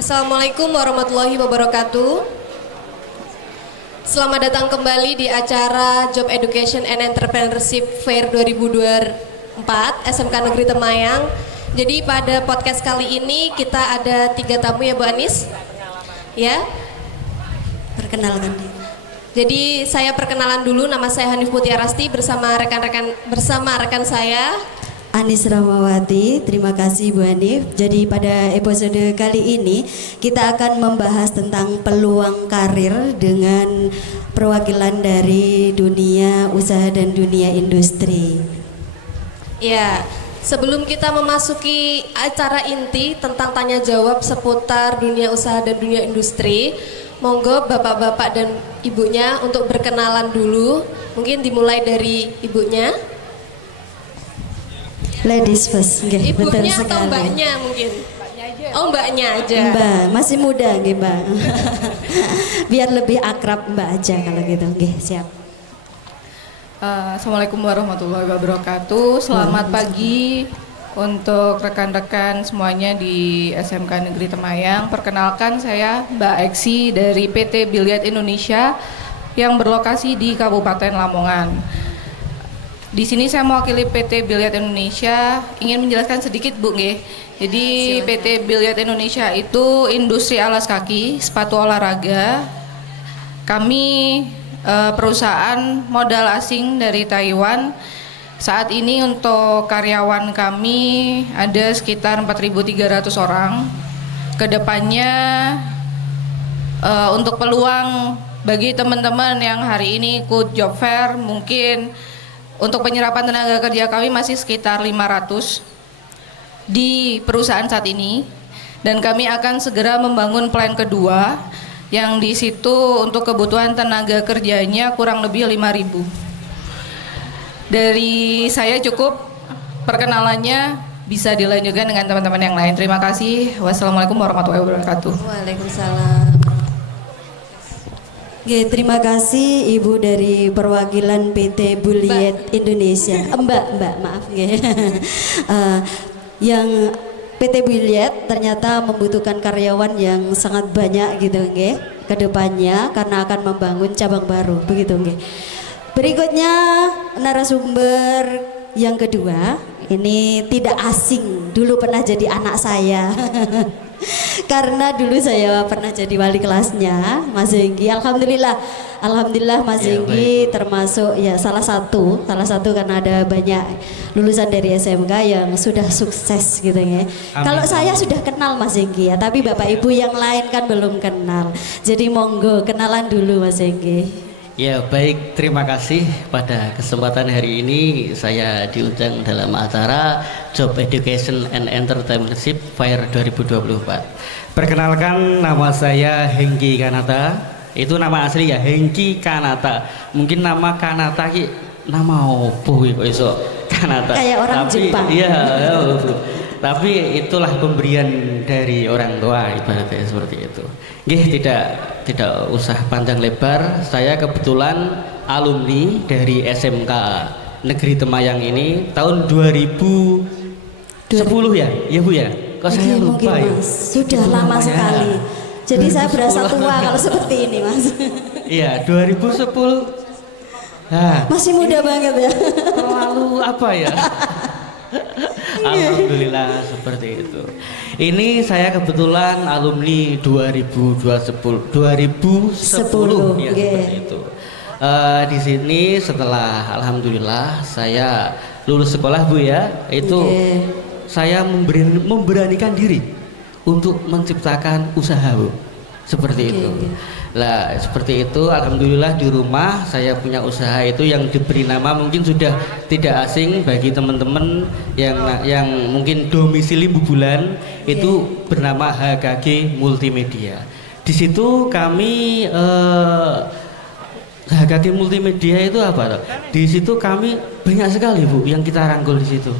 Assalamualaikum warahmatullahi wabarakatuh. Selamat datang kembali di acara Job Education and Entrepreneurship Fair 2024 SMK Negeri Temayang. Jadi pada podcast kali ini kita ada 3 tamu ya Bu Anis. Ya. Perkenalkan. Jadi saya perkenalan dulu, nama saya Hanif Mutiarasti bersama rekan saya Anis Rahmawati. Terima kasih Bu Hanif. Jadi pada episode kali ini kita akan membahas tentang peluang karir dengan perwakilan dari dunia usaha dan dunia industri. Ya, sebelum kita memasuki acara inti tentang tanya jawab seputar dunia usaha dan dunia industri, monggo bapak-bapak dan ibunya untuk berkenalan dulu. Mungkin dimulai dari ibunya. Ladies first, nggih, betul Ibunya atau sekali. mbaknya mungkin? Oh, mbaknya aja. Mbak, masih muda nggih, Mbak. Biar lebih akrab Mbak aja kalau gitu. Nggih, siap. Assalamualaikum warahmatullahi wabarakatuh. Selamat pagi untuk rekan-rekan semuanya di SMK Negeri Temayang. Perkenalkan saya Mbak Eksi dari PT Biliet Indonesia yang berlokasi di Kabupaten Lamongan. Di sini saya mewakili PT Biliet Indonesia, ingin menjelaskan sedikit Bu nggih. Jadi PT Biliet Indonesia itu industri alas kaki, sepatu olahraga. Kami perusahaan modal asing dari Taiwan. Saat ini untuk karyawan kami ada sekitar 4.300 orang. Kedepannya untuk peluang bagi teman-teman yang hari ini ikut job fair, mungkin untuk penyerapan tenaga kerja kami masih sekitar 500 di perusahaan saat ini, dan kami akan segera membangun plan kedua yang di situ untuk kebutuhan tenaga kerjanya kurang lebih 5.000. Dari saya cukup, perkenalannya bisa dilanjutkan dengan teman-teman yang lain. Terima kasih. Wassalamualaikum warahmatullahi wabarakatuh. Waalaikumsalam. Oke, terima kasih Ibu dari perwakilan PT Biliet Indonesia. Mbak, maaf nggih. Yang PT Biliet ternyata membutuhkan karyawan yang sangat banyak gitu nggih ke depannya karena akan membangun cabang baru begitu nggih. Berikutnya narasumber yang kedua, ini tidak asing, dulu pernah jadi anak saya. Karena dulu saya pernah jadi wali kelasnya Mas Zenggi. Alhamdulillah Mas Zenggi termasuk ya salah satu karena ada banyak lulusan dari SMK yang sudah sukses gitu ya. Kalau saya sudah kenal Mas Zenggi ya, tapi Bapak Ibu yang lain kan belum kenal. Jadi monggo kenalan dulu Mas Zenggi. Ya baik, terima kasih pada kesempatan hari ini saya diundang dalam acara Job Education and Entrepreneurship Fair 2024. Perkenalkan, nama saya Hengki Kanata. Itu nama asli ya, Hengki Kanata. Mungkin nama Kanata ki nama opo kok iso Kanata. Kayak orang Jepang. Iya, tapi itulah pemberian dari orang tua, ibaratnya seperti itu. Nggih, tidak usah panjang lebar. Saya kebetulan alumni dari SMK Negeri Temayang ini tahun 2010 ya, ya Bu ya. Kok saya lupa ya? Sudah lama sekali. Jadi saya berasa tua kalau seperti ini Mas. Iya, 2010. Nah, masih muda banget ya. Terlalu apa ya? Alhamdulillah seperti itu. Ini saya kebetulan alumni 2010 ya, seperti itu. Di sini setelah alhamdulillah saya lulus sekolah Bu ya, itu saya memberanikan diri untuk menciptakan usaha Bu. Seperti itu. Lah seperti itu, alhamdulillah di rumah saya punya usaha itu yang diberi nama mungkin sudah tidak asing bagi teman-teman yang mungkin domisili Bubulan, itu bernama HKG Multimedia. Di situ kami HKG Multimedia itu apa? Di situ kami banyak sekali Bu yang kita rangkul di situ.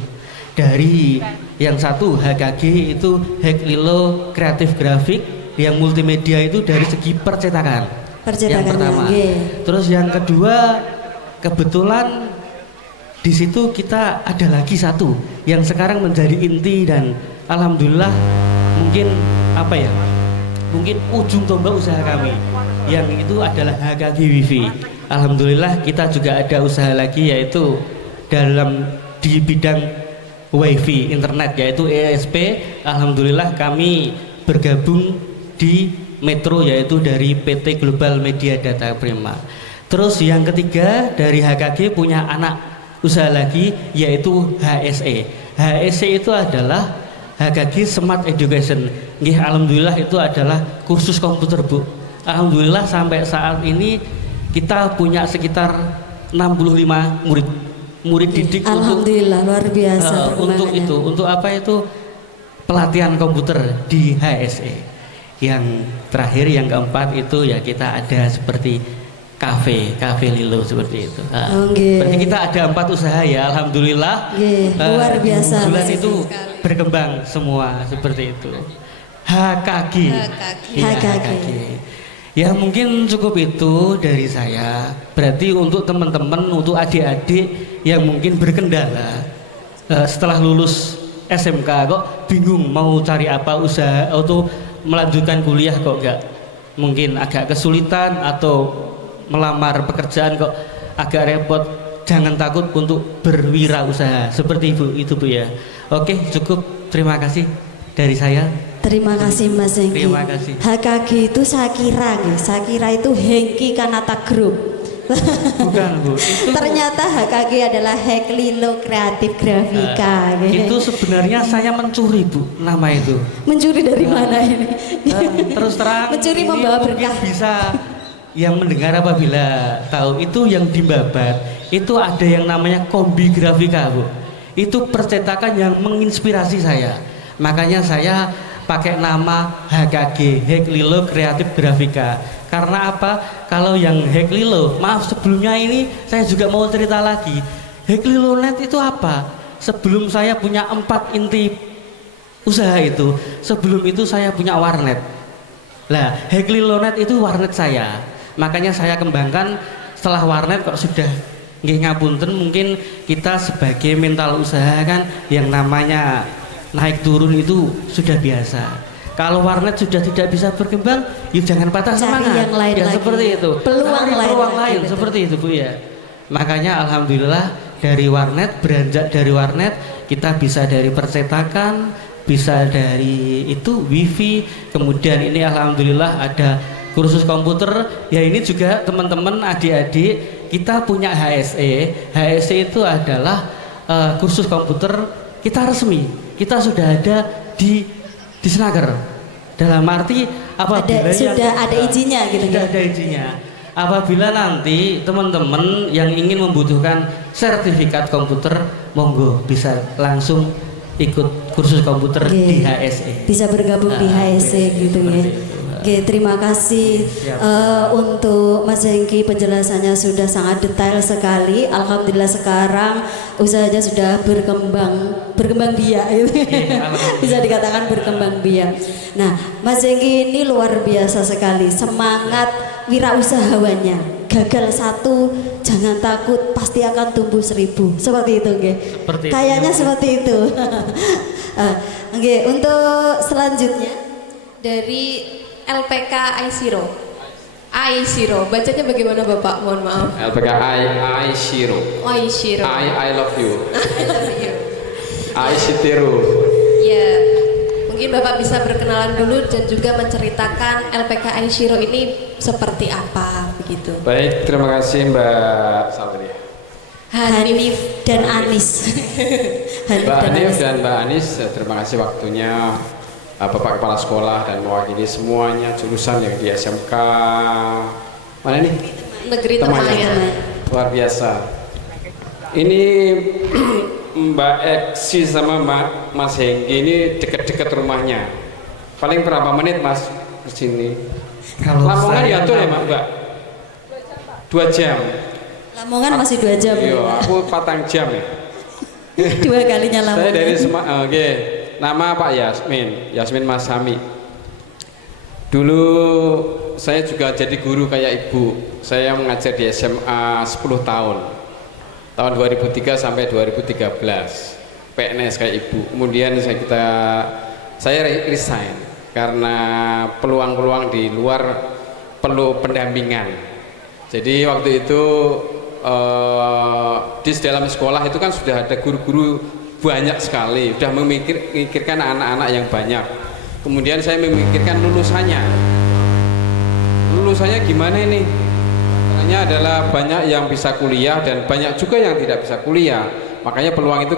Dari yang satu HKG itu Heklilo Kreatif Grafik, yang multimedia itu dari segi percetakan yang pertama. Terus yang kedua, kebetulan di situ kita ada lagi satu yang sekarang menjadi inti dan alhamdulillah mungkin apa ya, mungkin ujung tombak usaha kami, yang itu adalah HKG Wifi. Alhamdulillah kita juga ada usaha lagi, yaitu di bidang Wifi internet, yaitu ESP. Alhamdulillah kami bergabung di Metro, yaitu dari PT Global Media Data Prima. Terus yang ketiga dari HKG punya anak usaha lagi, yaitu HSE. HSE itu adalah HKG Smart Education. Nggih, alhamdulillah itu adalah kursus komputer, Bu. Alhamdulillah sampai saat ini kita punya sekitar 65 murid didik. Alhamdulillah, luar biasa perkembangannya. Untuk apa itu? Pelatihan komputer di HSE. Yang terakhir, yang keempat itu ya kita ada seperti kafe Lilo seperti itu. Berarti kita ada 4 usaha ya, alhamdulillah. Luar biasa. Bulan itu berkembang semua seperti itu. HKG. Ya, HKG. Ya mungkin cukup itu dari saya. Berarti untuk teman-teman, untuk adik-adik yang mungkin berkendala setelah lulus SMK kok bingung mau cari apa usaha atau melanjutkan kuliah kok mungkin agak kesulitan atau melamar pekerjaan kok agak repot, jangan takut untuk berwirausaha seperti itu Bu ya. Oke, cukup, terima kasih dari saya. Terima kasih Mas Hengki. Terima kasih. HKG itu Sakira itu Hengki Kanata Group. Bukan Bu. Ternyata HKG adalah Heklilo Kreatif Grafika. Itu sebenarnya saya mencuri Bu nama itu. Mencuri dari mana ini? Terus terang. Mencuri membawa berkah. Bisa yang mendengar apabila tahu itu yang di Babat itu ada yang namanya Kombi Grafika Bu. Itu percetakan yang menginspirasi saya. Makanya saya pakai nama HKG, Heklilo Kreatif Grafika. Karena apa? Kalau yang Heklilo, maaf sebelumnya ini saya juga mau cerita lagi. Heklilonet itu apa? Sebelum saya punya 4 inti usaha itu, sebelum itu saya punya warnet. Lah, Heklilonet itu warnet saya. Makanya saya kembangkan setelah warnet kok sudah nggih ngapunten, mungkin kita sebagai mental usaha kan yang namanya naik turun itu sudah biasa. Kalau warnet sudah tidak bisa berkembang, ya jangan patah semangat. Yang lain ya lagi. Seperti itu. Peluang lain seperti itu Bu ya. Makanya alhamdulillah dari warnet, beranjak dari warnet kita bisa dari percetakan, bisa dari itu wifi, kemudian ini alhamdulillah ada kursus komputer. Ya ini juga teman-teman adik-adik kita punya HSE. HSE itu adalah kursus komputer kita resmi. Kita sudah ada di Senaker. Dalam arti apabila sudah ada izinnya gitu. Sudah ada izinnya. Apabila nanti teman-teman yang ingin membutuhkan sertifikat komputer, monggo bisa langsung ikut kursus komputer di HSE. Bisa bergabung di HSE gitu ya. Oke, terima kasih untuk Mas Hengki, penjelasannya sudah sangat detail sekali. Alhamdulillah sekarang usahanya sudah berkembang biak gitu. Bisa dikatakan berkembang biak. Nah, Mas Hengki ini luar biasa sekali, semangat wirausahawannya. Gagal 1 jangan takut, pasti akan tumbuh 1000. Seperti itu nggih. Kayaknya seperti itu. Oke, untuk selanjutnya dari LPK Aishiro. Bacanya bagaimana Bapak? Mohon maaf. LPK Aishiro. Aishiro. I love you. I love you. Aishiteru. Ya, mungkin Bapak bisa berkenalan dulu dan juga menceritakan LPK Aishiro ini seperti apa begitu. Baik, terima kasih Mbak Salri. Hanif dan Anis. Mbak Hanif dan Mbak Anis, terima kasih waktunya. Bapak Kepala Sekolah dan mewakili semuanya jurusan yang di SMK mana nih? Negeri Temayan. Luar biasa. Ini Mbak Eksi sama Mas Hengki ini dekat-dekat rumahnya. Paling berapa menit Mas ke sini? Lamongan ya tuh ya Mbak? 2 jam. Lamongan masih 2 jam. Iya, aku 4 jam ya. 2 kalinya Lamongan. Saya dari oke. Nama Pak Yasmin Mas Hami. Dulu saya juga jadi guru kayak Ibu. Saya mengajar di SMA 10 tahun. Tahun 2003 sampai 2013. PNS kayak Ibu. Kemudian saya resign. karena peluang-peluang di luar perlu pendampingan. Jadi waktu itu di dalam sekolah itu kan sudah ada guru-guru banyak sekali, sudah memikirkan anak-anak yang banyak. Kemudian saya memikirkan lulusannya gimana ini? Caranya adalah banyak yang bisa kuliah dan banyak juga yang tidak bisa kuliah. Makanya peluang itu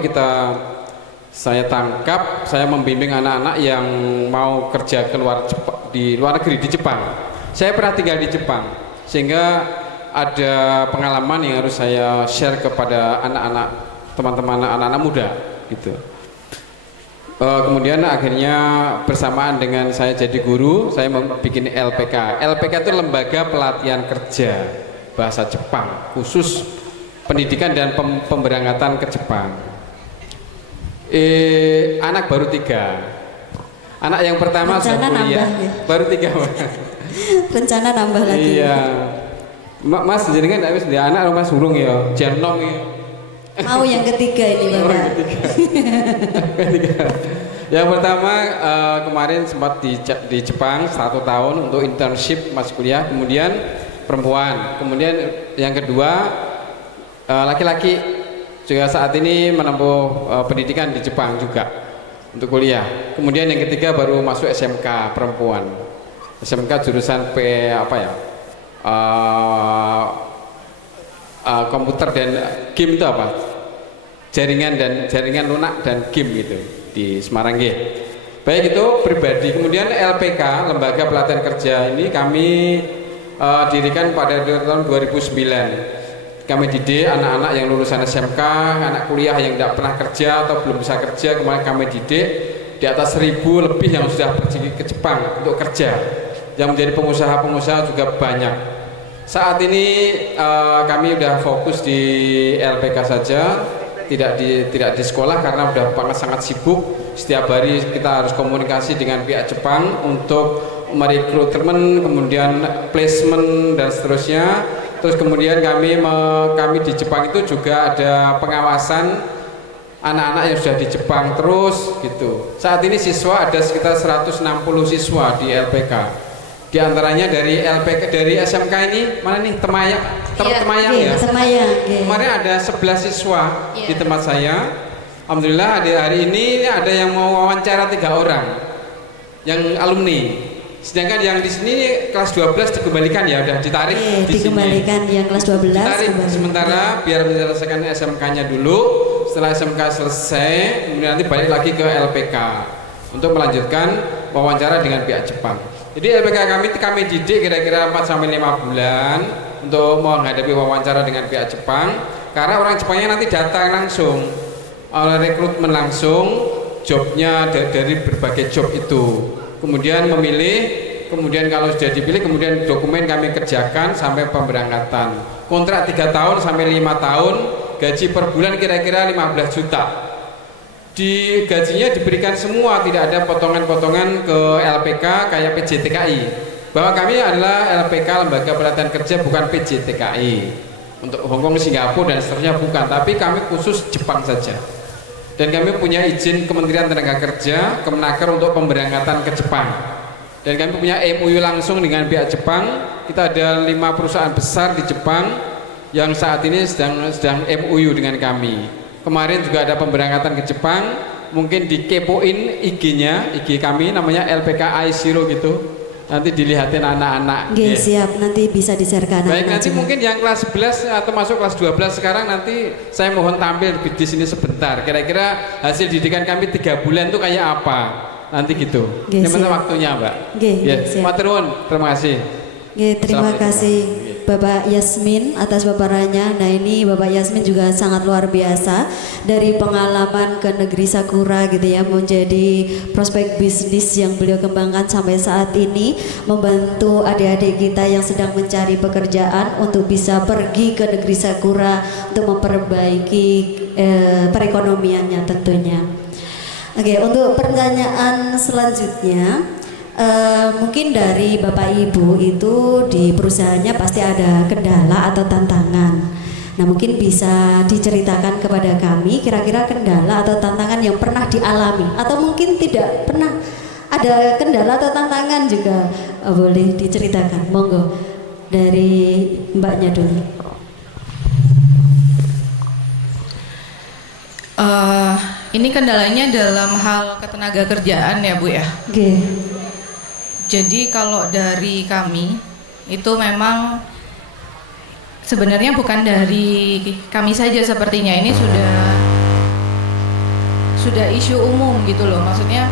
saya tangkap, saya membimbing anak-anak yang mau kerja di luar negeri, di Jepang. Saya pernah tinggal di Jepang, sehingga ada pengalaman yang harus saya share kepada teman-teman anak-anak muda gitu. Kemudian akhirnya bersamaan dengan saya jadi guru, saya bikin LPK. LPK itu Lembaga Pelatihan Kerja Bahasa Jepang, khusus pendidikan dan pemberangkatan ke Jepang. Anak baru 3. Anak yang pertama sudah kuliah, baru 3. Rencana nambah lagi. Iya. Mas jadi kan habis dia anak Mas urung ya, jenong ya. Mau yang ketiga ini Bapak. Yang ketiga. Yang pertama kemarin sempat di Jepang 1 tahun untuk internship mas kuliah, kemudian perempuan, kemudian yang kedua laki-laki juga saat ini menempuh pendidikan di Jepang juga untuk kuliah. Kemudian yang ketiga baru masuk SMK perempuan, SMK jurusan komputer dan game itu apa? Jaringan lunak dan game gitu di Semarang G. Baik itu pribadi. Kemudian LPK Lembaga Pelatihan Kerja ini kami dirikan pada tahun 2009. Kami didik anak-anak yang lulusan SMK, anak kuliah yang tidak pernah kerja atau belum bisa kerja, kemarin kami didik di atas 1000 lebih yang sudah pergi ke Jepang untuk kerja. Yang menjadi pengusaha-pengusaha juga banyak. Saat ini kami sudah fokus di LPK saja, tidak di sekolah karena sudah sangat sibuk. Setiap hari kita harus komunikasi dengan pihak Jepang untuk merekrutmen, kemudian placement dan seterusnya. Terus kemudian kami di Jepang itu juga ada pengawasan anak-anak yang sudah di Jepang terus gitu. Saat ini siswa ada sekitar 160 siswa di LPK. Di antaranya dari SMK ini mana nih Temayang ya. Kemarin ada 11 siswa di tempat saya. Alhamdulillah hari ini ada yang mau wawancara 3 orang yang alumni. Sedangkan yang di sini kelas 12 dikembalikan ya, udah ditarik di dikembalikan sini. Yang kelas 12 ditarik sementara biar menyelesaikan SMK-nya dulu. Setelah SMK selesai, kemudian nanti balik lagi ke LPK untuk melanjutkan wawancara dengan pihak Jepang. Jadi LPK kami didik kira-kira 4-5 bulan untuk menghadapi wawancara dengan pihak Jepang, karena orang Jepangnya nanti datang langsung oleh rekrutmen langsung jobnya dari berbagai job itu, kemudian memilih, kemudian kalau sudah dipilih kemudian dokumen kami kerjakan sampai pemberangkatan. Kontrak 3 tahun sampai 5 tahun, gaji per bulan kira-kira 15 juta. Di gajinya diberikan semua, tidak ada potongan-potongan ke LPK kayak PJTKI. Bahwa kami adalah LPK Lembaga Pelatihan Kerja, bukan PJTKI. Untuk Hongkong, Singapura dan seterusnya bukan, tapi kami khusus Jepang saja. Dan kami punya izin Kementerian Tenaga Kerja, Kemenaker untuk pemberangkatan ke Jepang. Dan kami punya MOU langsung dengan pihak Jepang. Kita ada 5 perusahaan besar di Jepang yang saat ini sedang MOU dengan kami. Kemarin juga ada pemberangkatan ke Jepang, mungkin dikepoin IG-nya, IG kami namanya LPK I0 gitu. Nanti dilihatin anak-anak. Oke, siap, nanti bisa di-share-kan. Baik, nanti mungkin yang kelas 11 atau masuk kelas 12 sekarang nanti saya mohon tampil di sini sebentar. Kira-kira hasil didikan kami 3 bulan itu kayak apa? Nanti gitu. Gimana waktunya, Mbak? Matur nuwun, terima kasih. Terima kasih Bapak Yasmin atas paparannya. Nah, ini Bapak Yasmin juga sangat luar biasa dari pengalaman ke negeri Sakura gitu ya, menjadi prospek bisnis yang beliau kembangkan sampai saat ini, membantu adik-adik kita yang sedang mencari pekerjaan untuk bisa pergi ke negeri Sakura untuk memperbaiki perekonomiannya tentunya. Oke, untuk pertanyaan selanjutnya, mungkin dari Bapak Ibu itu di perusahaannya pasti ada kendala atau tantangan. Nah, mungkin bisa diceritakan kepada kami kira-kira kendala atau tantangan yang pernah dialami atau mungkin tidak pernah ada kendala atau tantangan juga boleh diceritakan. Monggo dari mbaknya dulu. Ini kendalanya dalam hal ketenaga kerjaan ya Bu ya. Oke. Jadi kalau dari kami itu memang sebenarnya bukan dari kami saja sepertinya, ini sudah isu umum gitu loh. Maksudnya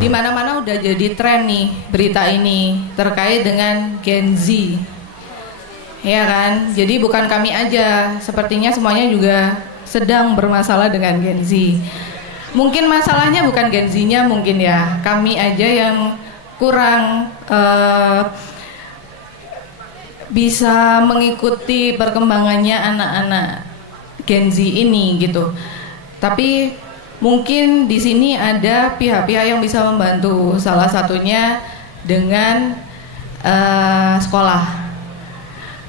di mana-mana udah jadi tren nih berita ini terkait dengan Gen Z. Ya kan? Jadi bukan kami aja, sepertinya semuanya juga sedang bermasalah dengan Gen Z. Mungkin masalahnya bukan Gen Z-nya mungkin ya, kami aja yang kurang bisa mengikuti perkembangannya anak-anak Gen Z ini gitu. Tapi mungkin di sini ada pihak-pihak yang bisa membantu, salah satunya dengan sekolah.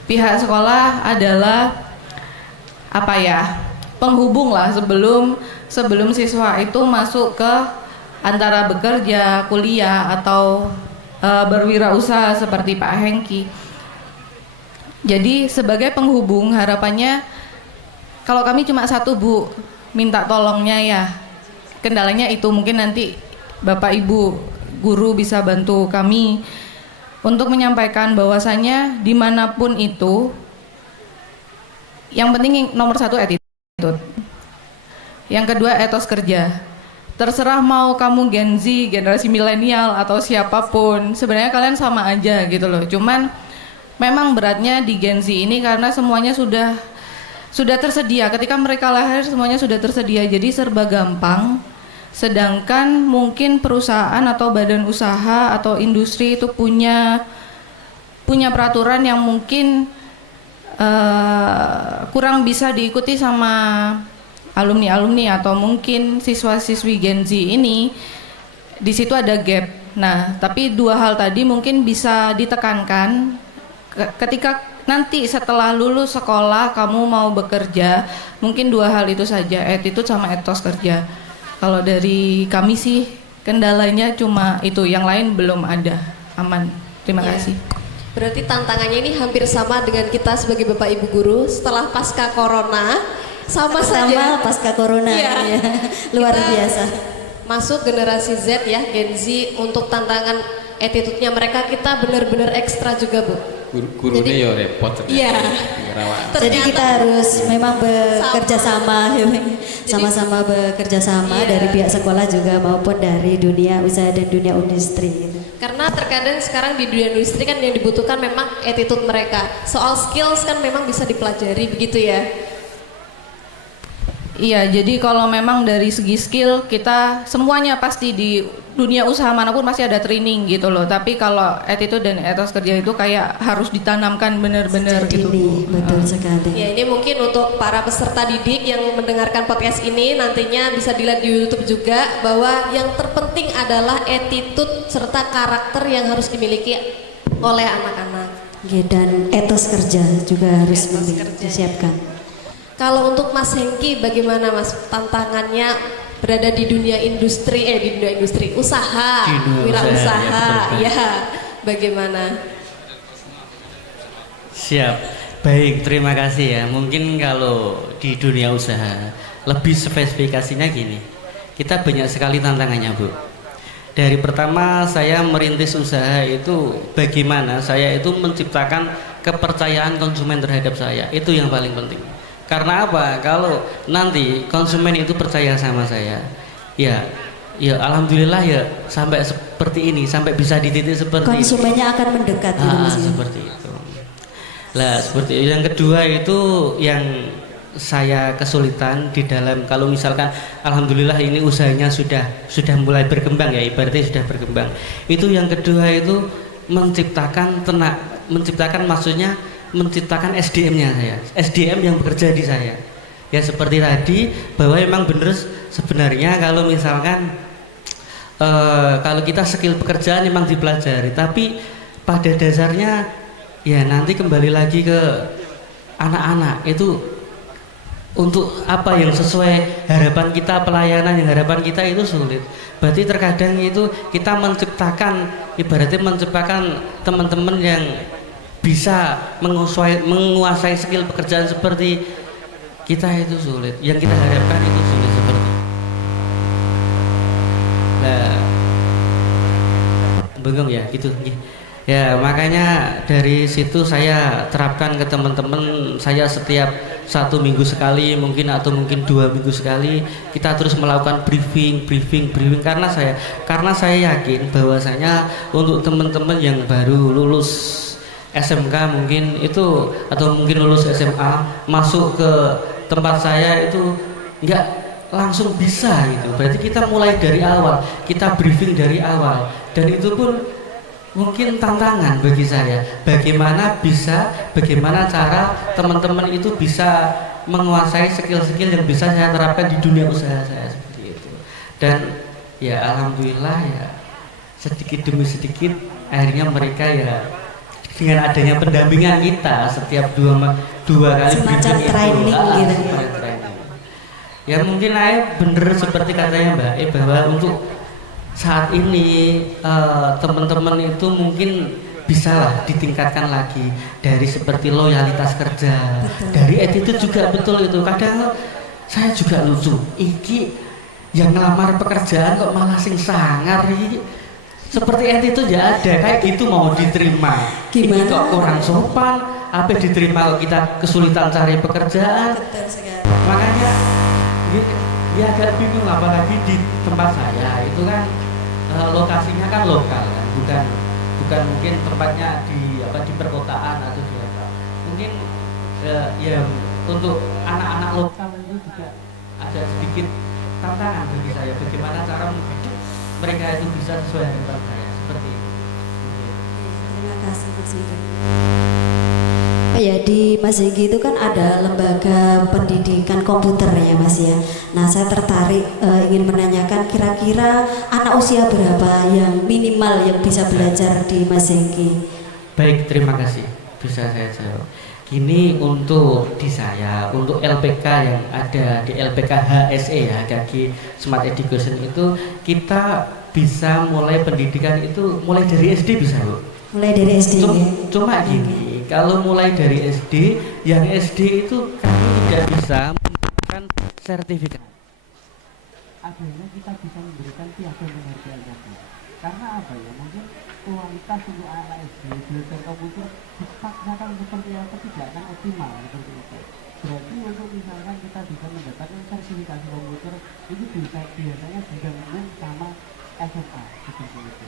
Pihak sekolah adalah apa ya, penghubung lah sebelum siswa itu masuk ke antara bekerja, kuliah atau berwirausaha seperti Pak Hengki. Jadi sebagai penghubung harapannya, kalau kami cuma satu Bu, minta tolongnya ya, kendalanya itu mungkin nanti Bapak Ibu guru bisa bantu kami untuk menyampaikan bahwasannya dimanapun itu, yang penting nomor satu attitude, yang kedua etos kerja. Terserah mau kamu Gen Z, generasi milenial atau siapapun, sebenarnya kalian sama aja gitu loh. Cuman memang beratnya di Gen Z ini karena semuanya sudah tersedia. Ketika mereka lahir semuanya sudah tersedia, jadi serba gampang. Sedangkan mungkin perusahaan atau badan usaha atau industri itu punya peraturan yang mungkin kurang bisa diikuti sama alumni-alumni atau mungkin siswa-siswi Gen Z ini. Di situ ada gap. Nah, tapi dua hal tadi mungkin bisa ditekankan ketika nanti setelah lulus sekolah kamu mau bekerja, mungkin dua hal itu saja, attitude sama etos kerja. Kalau dari kami sih kendalanya cuma itu, yang lain belum ada. Aman. Terima kasih. Berarti tantangannya ini hampir sama dengan kita sebagai Bapak Ibu guru setelah pasca corona. Sama pasca corona ya. Ya. Luar Kita biasa. Masuk generasi Z ya, Gen Z, untuk tantangan attitude-nya mereka kita benar-benar ekstra juga Bu. Gurunya ya repot. Iya. Jadi kita harus memang bekerja sama, sama-sama bekerja sama dari pihak sekolah juga maupun dari dunia usaha dan dunia industri. Gitu. Karena terkadang sekarang di dunia industri kan yang dibutuhkan memang attitude mereka. Soal skills kan memang bisa dipelajari begitu ya. Iya, jadi kalau memang dari segi skill kita semuanya pasti di dunia usaha manapun masih ada training gitu loh. Tapi kalau attitude dan etos kerja itu kayak harus ditanamkan benar-benar gitu. Ini betul sekali. Ya, ini mungkin untuk para peserta didik yang mendengarkan podcast ini nantinya bisa dilihat di YouTube juga bahwa yang terpenting adalah attitude serta karakter yang harus dimiliki oleh anak-anak. Oke, dan etos kerja juga harus disiapkan. Kalau untuk Mas Hengki bagaimana Mas tantangannya berada di dunia industri usaha, wirausaha, ya bagaimana? Siap, baik, terima kasih ya. Mungkin kalau di dunia usaha lebih spesifikasinya gini, kita banyak sekali tantangannya Bu. Dari pertama saya merintis usaha itu bagaimana saya itu menciptakan kepercayaan konsumen terhadap saya, itu yang paling penting. Karena apa? Kalau nanti konsumen itu percaya sama saya, ya alhamdulillah ya sampai seperti ini, sampai bisa di titik seperti konsumennya ini. akan mendekat gitu Mas. Seperti itu. Lah seperti itu. Yang kedua itu yang saya kesulitan di dalam, kalau misalkan alhamdulillah ini usahanya sudah mulai berkembang ya, ibaratnya sudah berkembang. Itu yang kedua itu menciptakan maksudnya menciptakan SDM-nya saya, SDM yang bekerja di saya. Ya seperti tadi bahwa memang benar sebenarnya kalau misalkan kalau kita skill pekerjaan memang dipelajari, tapi pada dasarnya ya nanti kembali lagi ke anak-anak itu untuk apa yang sesuai harapan kita, pelayanan yang harapan kita itu sulit. Berarti terkadang itu kita menciptakan, ibaratnya menciptakan teman-teman yang bisa menguasai skill pekerjaan seperti kita itu sulit. Yang kita harapkan itu sulit seperti itu. Nah, bingung ya gitu. Ya makanya dari situ saya terapkan ke teman-teman saya setiap 1 minggu sekali mungkin atau mungkin 2 minggu sekali kita terus melakukan briefing karena saya yakin bahwasanya untuk teman-teman yang baru lulus SMK mungkin itu atau mungkin lulus SMA masuk ke tempat saya itu nggak langsung bisa gitu. Berarti kita mulai dari awal, kita briefing dari awal dan itu pun mungkin tantangan bagi saya bagaimana cara teman-teman itu bisa menguasai skill-skill yang bisa saya terapkan di dunia usaha saya seperti itu. Dan ya alhamdulillah ya sedikit demi sedikit akhirnya mereka ya dengan adanya pendampingan kita setiap dua kali semacam training gitu ya mungkin bener seperti katanya Mbak bahwa untuk saat ini teman-teman itu mungkin bisalah ditingkatkan lagi dari seperti loyalitas kerja, dari attitude juga betul itu. Kadang saya juga lucu, iki yang ngelamar pekerjaan kok malah sing sangar iki. Seperti attitude ya ada kayak gitu mau diterima. Ini kok kurang sopan, apa diterima kalau kita kesulitan cari pekerjaan. Makanya dia agak bingung apalagi di tempat saya itu kan lokasinya kan lokal kan, bukan mungkin tempatnya di perkotaan atau di apa. Mungkin ya untuk anak-anak lokal itu juga ada sedikit tantangan bagi saya bagaimana cara mendidik mereka itu bisa sesuai dengan saya seperti itu. Terima kasih Mas Hengki. Ya di Mas Hengki itu kan ada lembaga pendidikan komputer ya Mas ya. Nah saya tertarik ingin menanyakan kira-kira anak usia berapa yang minimal yang bisa belajar di Mas Hengki? Baik, terima kasih. Bisa saya jawab. Ini untuk di saya, untuk LPK yang ada di LPK HSE ya, Hagaki Smart Education itu kita bisa mulai pendidikan itu mulai dari SD bisa Bu. Mulai dari SD Cuma gini, kalau mulai dari SD, yang SD itu kami tidak bisa memberikan sertifikat. Akhirnya kita bisa memberikan piagam penghargaan. Karena apa ya? Mungkin kualitas untuk anak SD belajar komputer dipaksakan seperti apa tidak akan optimal seperti itu. Berarti untuk misalkan kita bisa mendapatkan sertifikasi komputer itu biasanya digabungkan sama SMA seperti itu.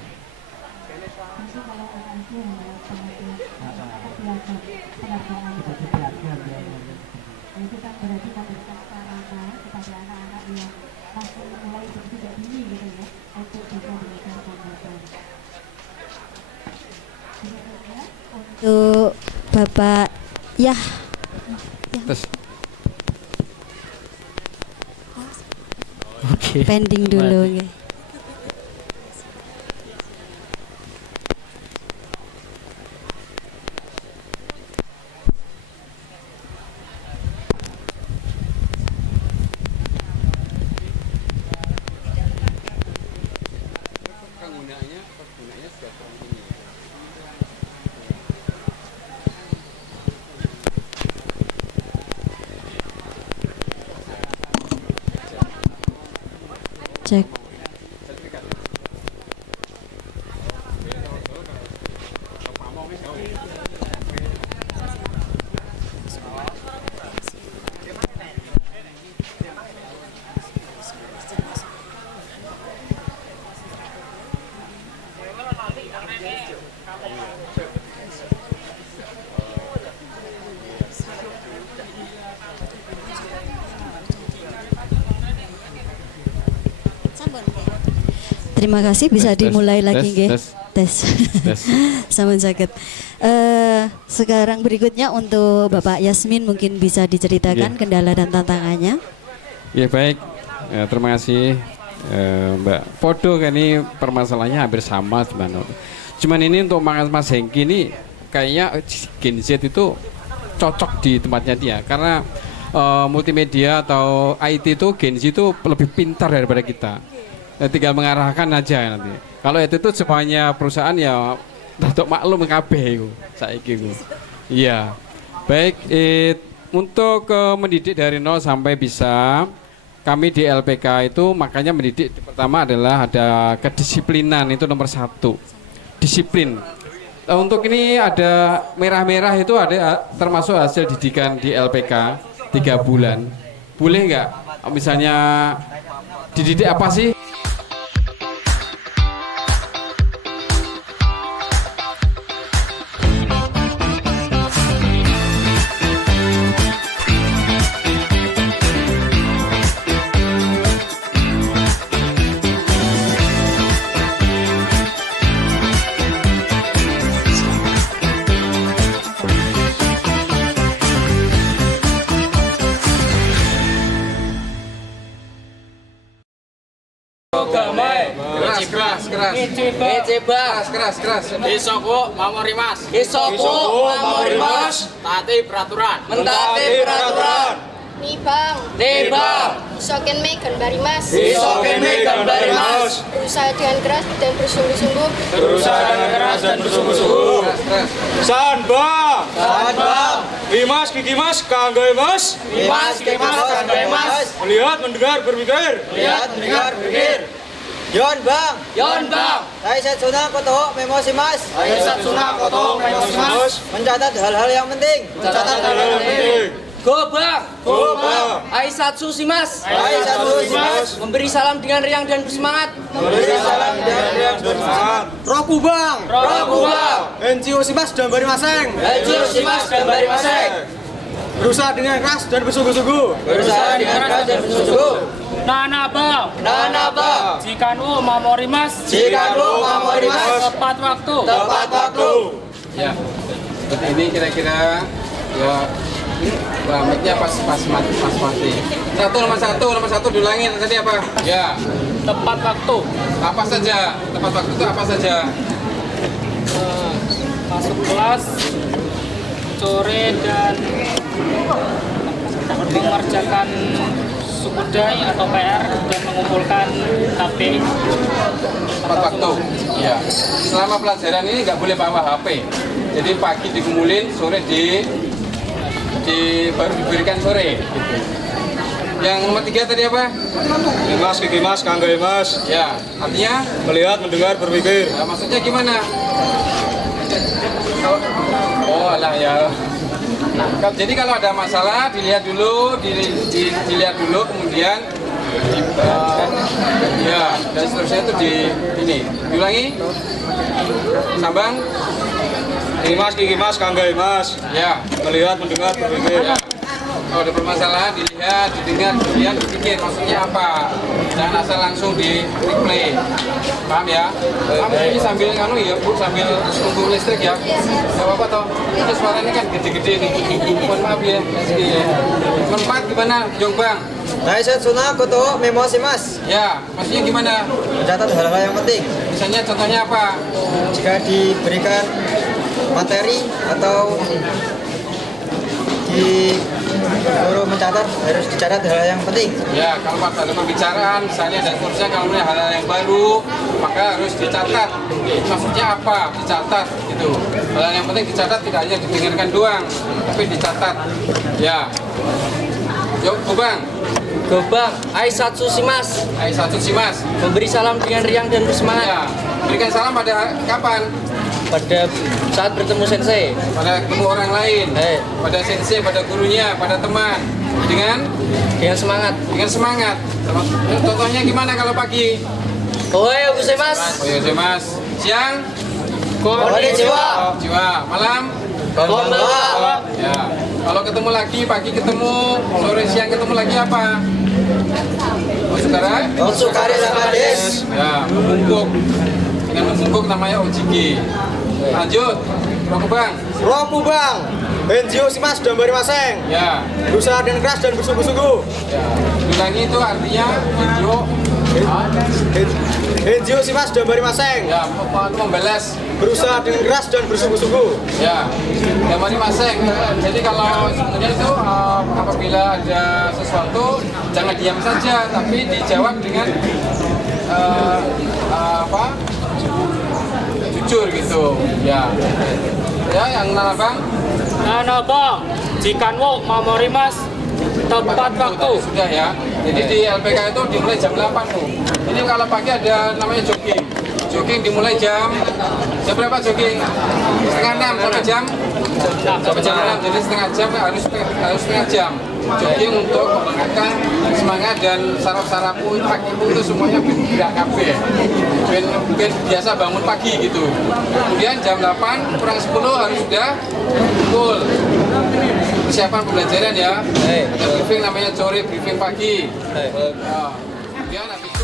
Jadi kalau anak itu hanya piagam penghargaan seperti piagam ya. Itu kan berarti memberikan sarana kepada anak-anak yang masih mulai tidak dini gitu ya untuk bisa belajar komputer. Untuk Bapak pending dulu ya. Cek. Terima kasih, bisa dimulai lagi nggih. Tes. Sampun saged. Sekarang berikutnya untuk Bapak Yasmin mungkin bisa diceritakan kendala dan tantangannya. Ya baik, terima kasih Mbak. Podo kan ini permasalahannya hampir sama sebenarnya. Cuman ini untuk Mas Hengki ini kayaknya Gen Z itu cocok di tempatnya dia karena multimedia atau IT itu Gen Z itu lebih pintar daripada kita. Tinggal mengarahkan aja nanti. Kalau itu semuanya perusahaan ya untuk maklum kabeh iku saiki iku. Iya. Baik, untuk mendidik dari nol sampai bisa, kami di LPK itu makanya mendidik pertama adalah ada kedisiplinan, itu nomor 1. Disiplin. Untuk ini ada merah-merah itu ada termasuk hasil didikan di LPK 3 bulan. Boleh nggak? Misalnya dididik apa sih? Keras. Isoku mamori mas. Taati peraturan. Mentaati peraturan. Nibang. Isoken me gambari mas. Berusaha dengan keras dan bersungguh-sungguh. Sanba. Imas kiki mas kangge mas. Melihat mendengar berpikir. Yon bang. Saya Satsuna Koto Memosi mas. Mencatat hal-hal yang penting. Go bang. Aisatsu si mas. Memberi salam dengan riang dan bersemangat. Roku bang. NGO si mas dan bari maseng. Berusaha dengan keras dan bersungguh-sungguh. Nana bang. Jikanu mamori mas. Tepat waktu. Ya. Seperti ini kira-kira ya mic-nya pas mati. Nomor satu diulangin tadi apa? Ya. Tepat waktu. Apa saja? Tepat waktu itu apa saja? Masuk kelas sore dan mengerjakan sukudai atau PR dan mengumpulkan KPI. Tepat waktu. Ya. Selama pelajaran ini nggak boleh bawa HP. Jadi pagi dikumpulin, sore baru diberikan sore. Yang nomor 3 tadi apa? Imas kiki mas kangge mas. Ya. Artinya Melihat mendengar berpikir. maksudnya gimana? Oh alah ya. Nah, jadi kalau ada masalah dilihat dulu, dilihat dulu, kemudian ya dan seterusnya itu diulangi. Sambang. Imas kiki mas kangge mas. Ya. Melihat mendengar berpikir. Ya. Kalau ada permasalahan dilihat, didengar, kemudian berpikir maksudnya apa. Jangan asal langsung di replay. Paham ya? Kamu ini sambil Bu, sambil tunggu listrik ya. Enggak apa-apa toh. Ini suaranya kan gede-gede nih. Mohon maaf ya. Nomor 4 gimana, Jongbang? Saya Satsuna Koto Memosi mas. Ya, maksudnya gimana? Mencatat hal-hal yang penting. Misalnya contohnya apa? Jika diberikan materi atau disuruh mencatat, harus dicatat hal yang penting. Ya, kalau pada pembicaraan misalnya dan seterusnya kalau ada hal-hal yang baru maka harus dicatat. Maksudnya apa? Dicatat gitu. Hal yang penting dicatat, tidak hanya didengarkan doang, tapi dicatat. Ya. Yuk, Bang. Aisatsu si mas. Memberi salam dengan riang dan bersemangat. Ya. Berikan salam pada kapan? Pada saat bertemu sensei. Pada ketemu orang lain. Pada sensei, pada gurunya, pada teman. Dengan semangat. Contohnya gimana kalau pagi? Oye, mas. Siang? Konnichiwa. Malam? Konbanwa. Ya. Kalau ketemu lagi, pagi ketemu, sore siang ketemu lagi apa? Otsukare sama des. Ya, membungkuk. Dengan membungkuk namanya ojiki. Lanjut, Roku Bang. NGO si mas dan bari maseng. Ya. Berusaha dengan keras dan bersungguh-sungguh. Ya. Ulangi itu artinya video. NGO si mas dan bari maseng. Ya, membalas berusaha dengan keras dan bersungguh-sungguh. Ya, Damari Maseng. Jadi kalau sebenarnya itu apabila ada sesuatu jangan diam saja, tapi dijawab dengan jujur gitu. Ya, ya yang mana bang? Nah, bang, jika mau memori mas tepat waktu. Sudah ya. Jadi di LPK itu dimulai jam 8 tuh. Jadi kalau pagi ada namanya jogging. Jogging dimulai jam berapa jogging? Setengah 6 sampai jam 6. Jadi setengah jam harus setengah jam. Jogging untuk membangkitkan semangat dan saraf-sarafmu, kakimu itu semuanya bergerak kabeh. Ben biasa bangun pagi gitu. Kemudian jam 8 kurang 10 harus sudah full. Persiapan pembelajaran ya. Ada briefing namanya sore briefing pagi. Kemudian habis itu